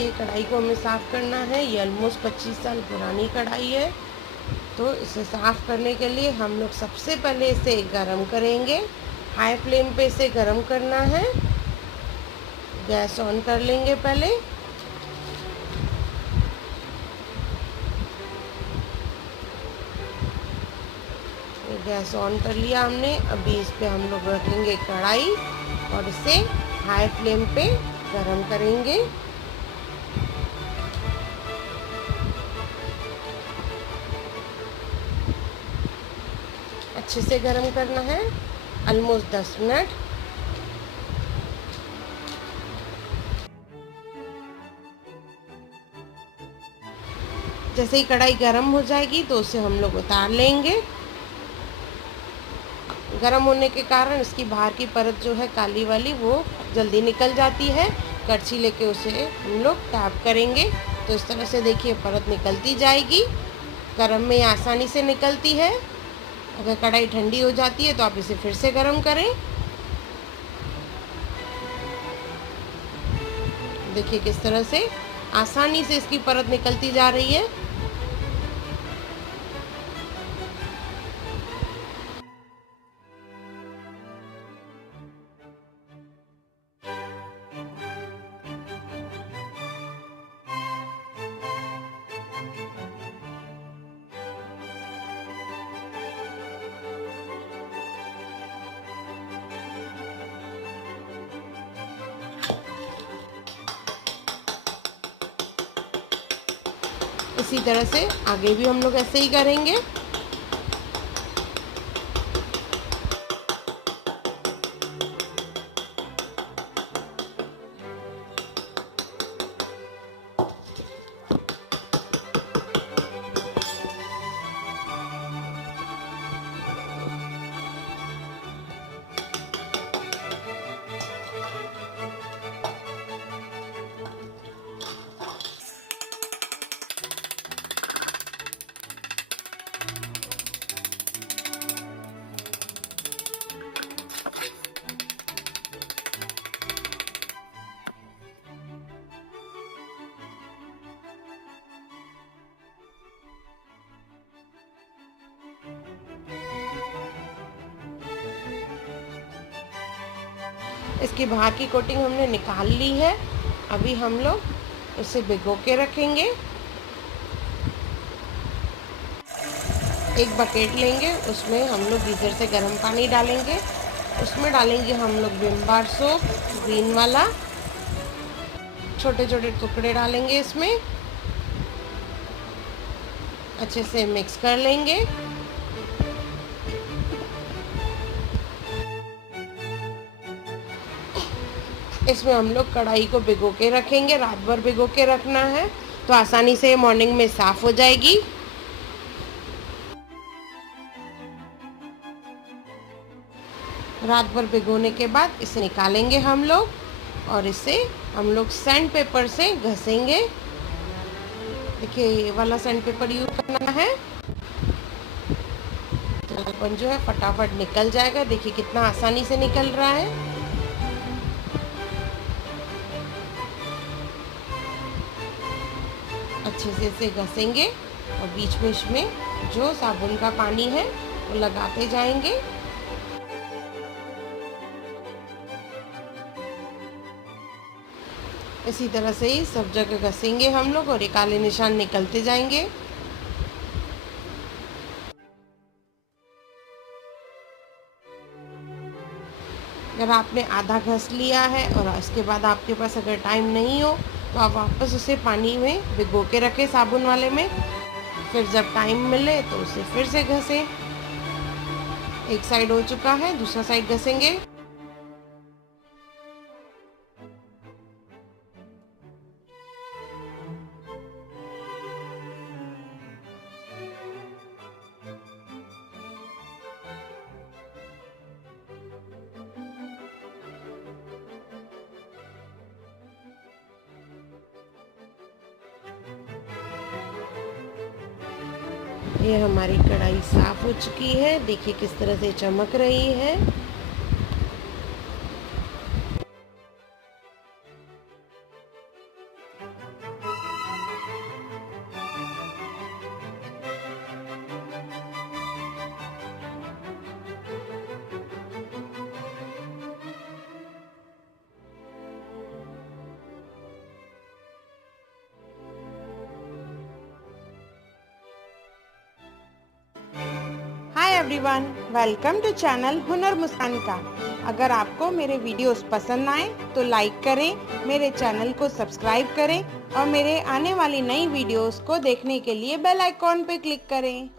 ये कढ़ाई को हमें साफ़ करना है। ये ऑलमोस्ट 25 साल पुरानी कढ़ाई है। तो इसे साफ़ करने के लिए हम लोग सबसे पहले इसे गरम करेंगे। हाई फ्लेम पे इसे गरम करना है। गैस ऑन कर लेंगे पहले। गैस ऑन कर लिया हमने। अभी इस पे हम लोग रखेंगे कढ़ाई और इसे हाई फ्लेम पे गरम करेंगे। अच्छे से गरम करना है, ऑलमोस्ट 10 मिनट। जैसे ही कढ़ाई गरम हो जाएगी तो उसे हम लोग उतार लेंगे। गरम होने के कारण इसकी बाहर की परत जो है काली वाली वो जल्दी निकल जाती है। करछी लेके उसे हम लोग टैप करेंगे तो इस तरह से देखिए परत निकलती जाएगी। गरम में आसानी से निकलती है। अगर कढ़ाई ठंडी हो जाती है तो आप इसे फिर से गरम करें। देखिए किस तरह से आसानी से इसकी परत निकलती जा रही है। इसी तरह से आगे भी हम लोग ऐसे ही करेंगे। इसकी बाहर की कोटिंग हमने निकाल ली है। अभी हम लोग इसे भिगो के रखेंगे। एक बकेट लेंगे, उसमें हम लोग गीज़र से गर्म पानी डालेंगे। उसमें डालेंगे हम लोग विम बार सोप ग्रीन वाला। छोटे छोटे टुकड़े डालेंगे इसमें। अच्छे से मिक्स कर लेंगे। इसमें हम लोग कढ़ाई को भिगो के रखेंगे। रात भर भिगो के रखना है तो आसानी से मॉर्निंग में साफ़ हो जाएगी। रात भर भिगोने के बाद इसे निकालेंगे हम लोग और इसे हम लोग सैंड पेपर से घसेंगे। देखिए ये वाला सैंड पेपर यूज करना है। तो जो है फटाफट निकल जाएगा। देखिए कितना आसानी से निकल रहा है। अच्छे से इसे घसेंगे और बीच में इसमें जो साबुन का पानी है वो लगाते जाएंगे। इसी तरह से ही सब जगह घसेंगे हम लोग और ये काले निशान निकलते जाएंगे। अगर आपने आधा घस लिया है और इसके बाद आपके पास अगर टाइम नहीं हो तो आप वापस उसे पानी में भिगो के रखें साबुन वाले में। फिर जब टाइम मिले तो उसे फिर से घसें। एक साइड हो चुका है, दूसरा साइड घसेंगे। ये हमारी कढ़ाई साफ हो चुकी है। देखिए किस तरह से चमक रही है। एवरीवन, वेलकम टू चैनल हुनर मुस्कान का। अगर आपको मेरे वीडियोस पसंद आए तो लाइक करें, मेरे चैनल को सब्सक्राइब करें और मेरे आने वाली नई वीडियोस को देखने के लिए बेल आइकॉन पे क्लिक करें।